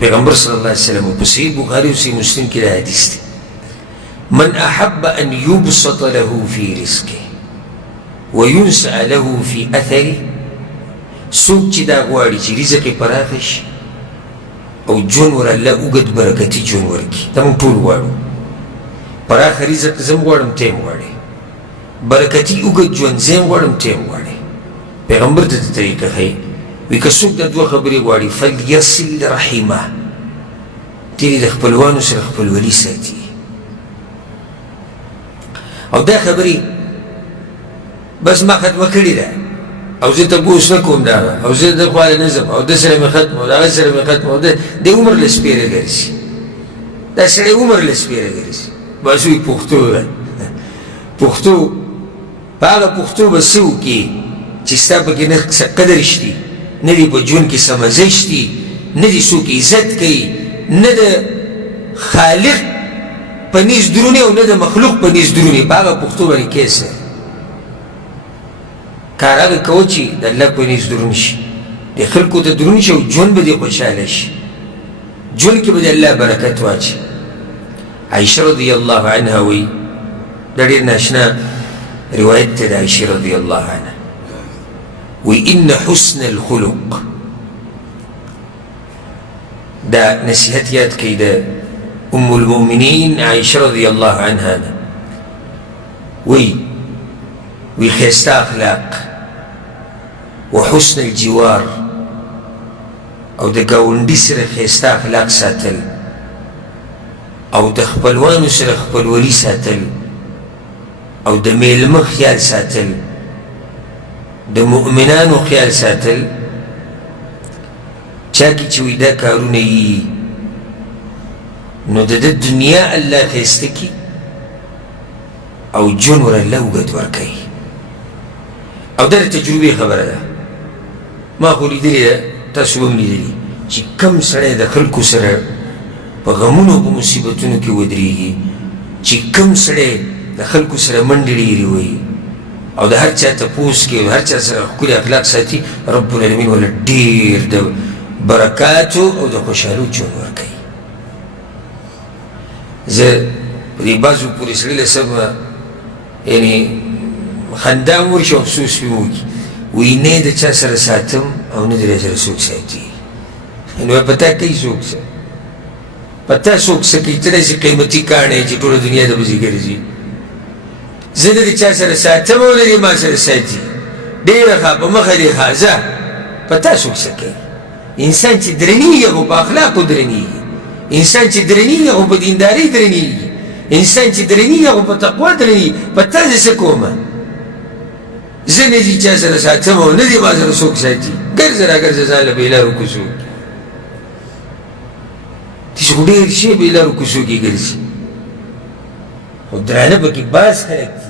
پیغمبر صلی اللہ علیہ وسلم په صحیح بخاری و صحیح مسلم کې دا حدیث دی من احب ان یبسط له فی رزقه وینسع له فی اثره څوک چې دا غواړي چې رزق یې پراخه شي او ژوند ور الله اوږد برکتي ژوند ورکړي دا موږ ټول غواړو پراخه رزق زه هم غواړم ته هم غواړې برکتي اوږد ژوند زه هم غواړم ته هم غواړې پیغمبر ته دې طریقه ښیي وی که څوک دا دوه خبرې غواړي فلیصل رحمه تیرې د خپلوانو سره خپلولي ساتي او دا خبرې بس ما ختمه کړې ده او زه تپوس نه کوم د هغه او زه د خوا نه ځم او ده سره مې ختمه او د هغه سره مې ختمه او د عمر له سپېره ګرځي دا سړی عمر له سپېره ګرځي بس وایي پښتو ده پښتو په هغه پښتو به څه وکړي چې ستا پکې نه څه قدر شتي نه دې په ژوند کې څه مزه شتي نه دې څوک عزت کوي نه د خالق په نیز درونې او نه د مخلوق په نیز درونې په هغه پښتو باندې کیسه کار هغه کوه چې د الله په نیز درون شي د خلکو ته درون شي او ژوند به دې خوشحاله شي ژوند کې به د الله برکت واچي عایشه رضی الله عنها وایي دا ډېر ناشنا روایت دی د عایشې رضی الله عنها وإن حسن الخلق دا نصيحت ياد كيدا أم المؤمنين عائشة رضي الله عنها وي خيستا أخلاق وحسن الجوار أو دا قاوندي سر خيستا أخلاق ساتل أو دا خبلوانو سر خبلولي ساتل أو دا ميلمه خيال ساتل د مؤمنانو خیال ساتل چا کې چې وي دا کارونه یي نو د دنیا الله ښایسته کي او ژوند ور الله اوږد ورکوي او دا د تجربې خبره ده ما خو لیدلې ده تاسو به هم لیدلي چې کم سړی د خلکو سره په غمونو په مصیبتونو کې ودرېږي چې کم سړی د خلکو سره منډې ډېرې وایي او د هر چا تپوس کې هر چا سره ښکلي اخلاق ساتي رب العالمین ولا ډېر د برکاتو او د خوشحالو ژوند ورکوي زه په دې بعضو پورې سړي له سببه یعنې خندا هم ورشي او افسوس مې وکړي وایي نه یې د چا سره ساتم او نه د را سره څوک ساتي نو په تا کوي څوک څه په تا څوک څه کوي ته داسې قیمتي کاڼی چې ټوله دنیا د پسې ګرځي زه د دې چا سره ساتم او نه دې ما سره ساتي ډېره ښه په مخه دې ښه ځه په تا څوک څه کوي انسان چې درنېږي هغو په اخلاقو درنېږي انسان چې درنېږي هغو په دیندارۍ درنېږي انسان چې درنېږي هغو په تقوا درنېږي په تا زه څه کومه زه نه دې چا سره ساتم او نه دې ما سره څوک ساتي ګرځه راګرځه ځان له بېلارو کوڅو کې داسې خو ډېر شی بېلارو کوڅو کې ګرځي خو درانه پکې باز خلک دي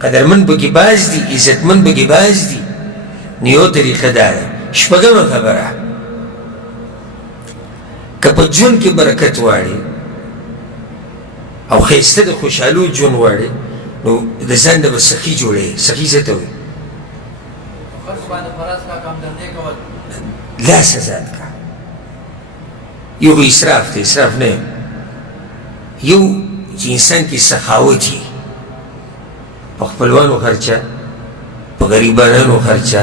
قدرمن پکې باز دي عزتمن پکې باز دي نو یو طریقه دا ده شپږمه خبره که په ژوند کې برکت غواړې او ښایسته د خوشحالو ژوند غواړې نو د ځان نه به سخي جوړوې سخي څه ته وایي لاس ازاد کړه یو به اسراف دی اسراف نه یو چې انسان کې سخاوت وي په خپلوانو خرچه په غریبانانو خرچه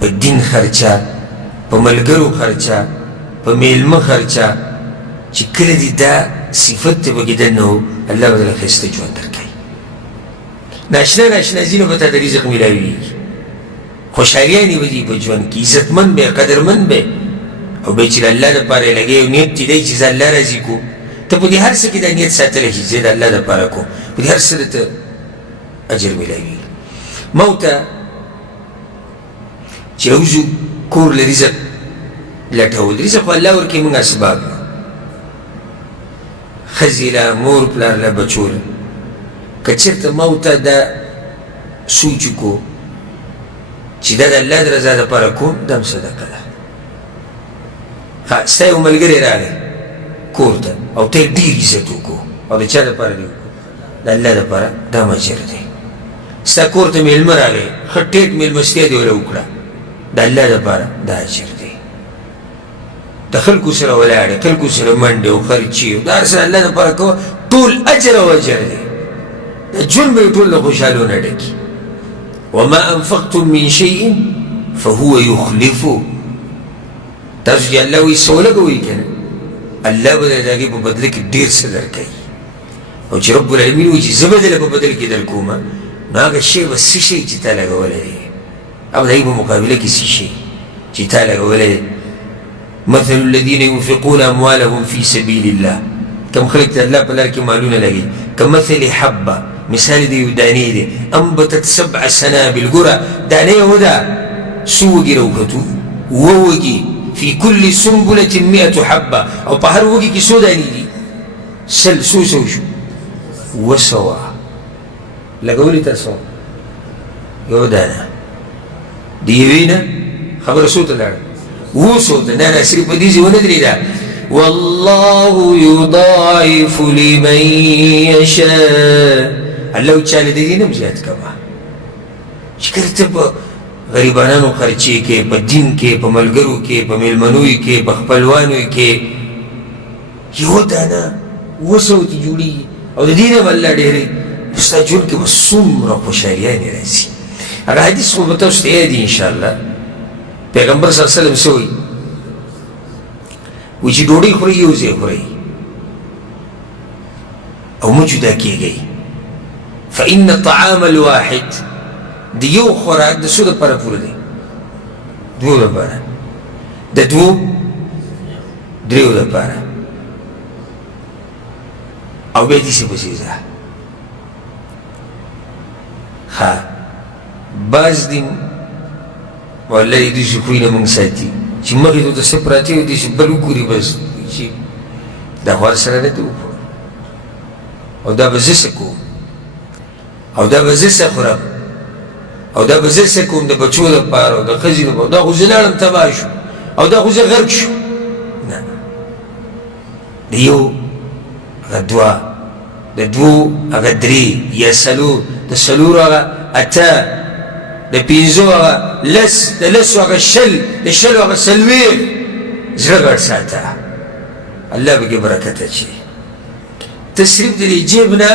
په دین خرچه په ملګرو خرچه په میلمه خرچه چې کله دې دا صفت ته پکې دننه و الله به درله ښایسته ژوند درکوي ناشنا ناشنا ځینو به تا د رزق میلاویږي خوشحالیانې به دي په ژوند کې عزتمند به قدرمند به او به چې د الله دپاره یې لګوي او نیت دې دی چې زه الله راضي کو ته په دې هر څه کې دا نیت ساتلی شي زه د الله دپاره کوم په دې هر څه درته اجر میلاویږي ما ورته چې راوځو کور له رزق لټول رزق خو الله ورکوي موږ اسباب ښځې له مور پلار له بچو له که چېرته ما ورته دا سوچ وکړو چې دا د الله د رضا دپاره کوم دا هم صدقه ده ستا یو ملګری راغی کور ته او ته یې ډېر عزت وکړو او د چا دپاره دې وکړو د الله دپاره دا هم اجر دی ستا کور ته میلمه راغی ښه ټیټ میلمستیا دې وله وکړه د الله دپاره دا اجر دی د خلکو سره ولاړې خلکو سره منډې او خرچې او دا هر څه الله دپاره کوه ټول اجر او اجر دی د ژوند به یې ټول د خوشحالو نه ډکي وما انفقتم من شيء فهو يخلفه تاسو چې الله وایي څه ولګوئ که نه الله به د هغې په بدله کې ډېر څه درکوي او چې رب العالمین وایي چې زه به دله په بدل کې در کومه نو هغه شی به څه شی چې تا لګولی دی او د هغې په مقابله کې څه شی چې تا لګولی دی مثل الذين ينفقون اموالهم في سبيل الله کم خلق ته الله په لار کې مالونه لګي کمثل حبه مثال د یو دانې دی انبتت 7 سنابل ګوره دانې هو ده څو وږي راوختو اووه وږي في كل سنبلة 100 حبه او په هر وږي کې څو دانې دي سل څو شو وسوا لګولې تاسو یو دانه د یوې نه خبره څو ته لاړه وصو ته نه صرف په دې ځای ونه درېده والله يضاعف لمن يشاء الله چاله د دې نه زیات کما چې کله ته په غریبانو خرچې کې په دین کې په ملګرو کې په میلمنوي کې په خپلوانو کې یو دانه وصو ته جوړېږي او د دې نه به الله ډېرې ستا ژوند کې به څومره خوشحالیانې راځي هغه حدیث خو به تاسو ته یاد دي انشاءالله پیغمبر صلی الله علیه وسلم څه وایي وایي چې ډوډۍ خورئ یو ځای خورئ او مه جدا کېږئ فإن الطعام الواحد د یو خوراک د څو دپاره پوره دی دوو دپاره د دوو دریو دپاره او بیا داسې پسې ځه ښه بعض دین والله یې داسې خوی نه موږ ساتي چې مخې ته څه پراته وي داسې بل وګوري بس چې دا خو هر سره نه دې وخورو او دا به زه څه کوم او دا به زه څه خورم او دا به زه څه کوم د بچو دپاره او د ښځې دپاره دا خو زه لاړم تباه شو او دا خو زه غرق شو نه د یو هغه دوه د دوو هغه درې یا څلور د څلورو هغه اته د پنځو هغه لس د لسو هغه شل د شلو هغه څلوېښت زړه ګډ ساته الله به کې برکت اچوي ته صرف د دې جیب نه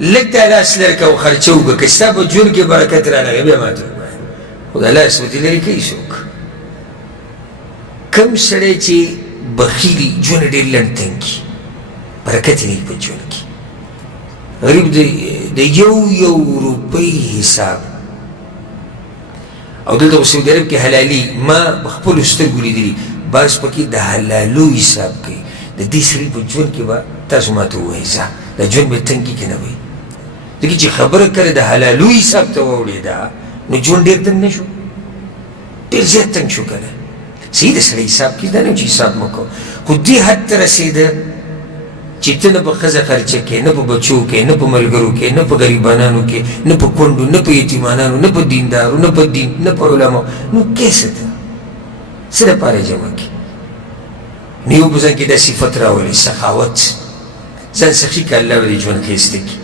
لږ ته لاس لرې که او خرچه وکړه که ستا په ژوند کې برکت راغی بیا ماته ووایه خو د لاس به دې لرې کوي څوک کوم سړی چې بخیلي ژوند ډېر لنډ تنګي برکت یې نه په ژوند کې غریب د یو روپۍ حساب او دلته په سعودي عرب کې حلالي ما په خپلو سترګو لیدلي بعض پکې د حلالو حساب کوي د دې سړي په ژوند کې به تاسو ماته ووایئ ځه د ژوند به تنګي که نه وي ځکه چې خبره کله د حلالو حساب ته واوړېده نو ژوند ډېر تنګ نه شو ډېر زیات تنګ شو که نه صحیح د سړی حساب کې دا نه چې حساب مه کوه خو دې حد ته رسېده چې ته نه په ښځه خرچه کې نه په بچو کې نه په ملګرو کې نه په غریبانانو کې نه په کونډو نه په یتیمانانو نه په دیندارو نه په دین نه په علماو نو کیسه ته څه دپاره جمع کړي نو یو په ځان کې دا صفت راولي سخاوت ځان سخي که الله به دې ژوند ښایسته کړي